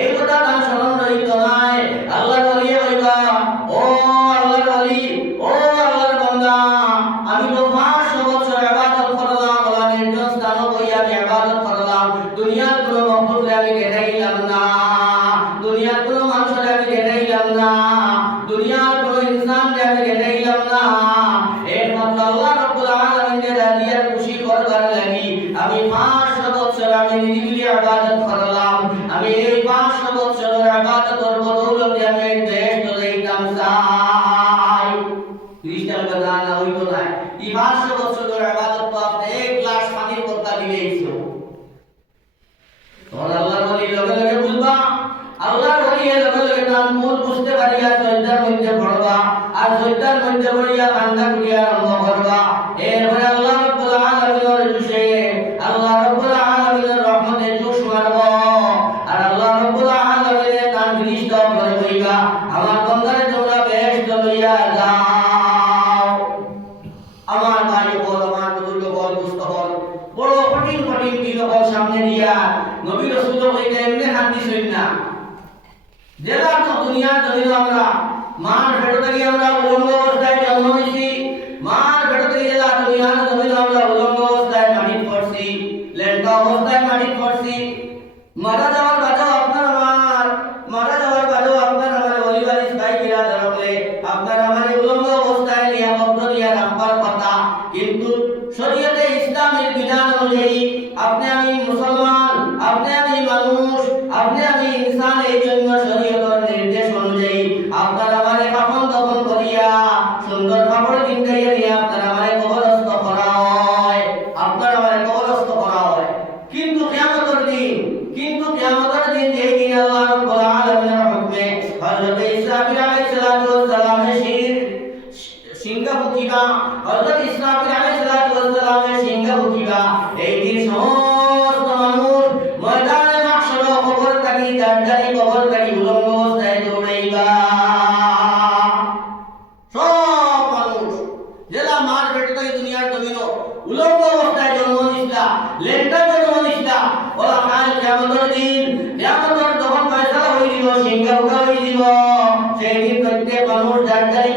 এই কথা তার স্মরণ রহিত নাই। আল্লাহর ওলি হইবা, ও আল্লাহর ওলি, ও আল্লাহর বান্দা, আমি তো 500 বছর ইবাদত করলাম, আল্লাহ নির্জন স্থান কই আমি ইবাদত করলাম, দুনিয়ার কোনো মখলুককে আমি দেখাইলাম না, দুনিয়ার কোনো মানুষকে আমি দেখাইলাম না, দুনিয়ার কোনো ইনসানকে আমি দেখাইলাম না, একমাত্র আল্লাহ রাব্বুল আলামিনের রাজিয়ার খুশি করবার লাগি আমি 500 বছর আমি নিরিবিলি ইবাদত করলাম। আমি এই 500 বছরের ইবাদতের বদৌলতে আমি এই দেশ চলাইতাম চাই। খ্রিস্টান গানা হইতো না। এই 500 বছরের ইবাদত তো আপনি এক গ্লাস পানির বদলা দিলেইছো। তখন আল্লাহর ওলি লগে লগে বুঝবা, আল্লাহর ওলি লগে লগে তার মূল বুঝতে পারিয়া সজদার মধ্যে পড়বা, আর সজদার মধ্যে পড়িয়া কান্দা করিয়া আরম্ভ করবা। এরপরে আল্লাহ রাব্বুল আলামিনের জুশে, আল্লাহ রাব্বুল আলামিনের রহমতে জুশ মারবা, আর আল্লাহ রাব্বুল আলামিনের তার ফিরিস্তা করে কইবা, আমার বান্দারে তোমরা বেহেশতে লইয়া যাও। আমার ভাই বল, আমার বুজুর্গ বল, দুস্থ বল, বড় কঠিন কঠিন দিন বল সামনে দিয়া নবী রাসূল কইতে এমনি হাদিস হইন না। যেটা তো দুনিয়া ধরিল আমরা মার পেট থেকে আমরা উলঙ্গ অবস্থায় জন্ম নিয়েছি, মার পেট থেকে যেটা দুনিয়া ধরিল আমরা উলঙ্গ অবস্থায় মাটিতে পড়ছি, লেন্টা অবস্থায় মাটিতে পড়ছি। মারা যাওয়ার বাদেও আপনার আমার, মারা যাওয়ার বাদেও আপনার আমার ওলি ওয়ারিস ভাই বিরাদর হলে আপনার আমার উলঙ্গ অবস্থায় নিয়ে কবর দিয়ে রাখবার কথা, কিন্তু শরীয়তে ইসলামের বিধান অনুযায়ী আপনি আমি মুসলমান, আপনি আমি মানুষ, আপনি আমি ইনসান, এই জন্য শরীয়তের নির্দেশ অনুযায়ী আপনার আমারে কাফন দাফন করিয়া সুন্দর কাপড় কিনতে নিয়ে আপনার আমারে কবরস্থ করা হয়, আপনার আমারে কবরস্থ করা হয়। কিন্তু কিয়ামতের দিন, যেই দিন আল্লাহ রাব্বুল আলামিনের হুকমে হযরত ইসরাফিল আলাইহিস সালাতু ওয়াস সালামের সিংহা উঠিবা, হযরত ইসরাফিল আলাইহিস সালাতু ওয়াস সালামের সিংহা উঠিবা, এই দিন সমস্ত মানুষ ময়দানে মাহশরে কবর থাকি জানজানি কবর থাকি উলঙ্গ অবস্থায় দৌড়াইবা। সব মানুষ যারা মার পেট থেকে দুনিয়ার জমিন উলঙ্গ অবস্থায় জন্ম নিছিলা, লেন্টা জন্ম নিছিলা, ওরা কাল কিয়ামতের দিন, কিয়ামতের যখন ফয়সালা হয়ে দিব, সিংহা উঠা হয়ে দিব, সেই দিন প্রত্যেক মানুষ জানজানি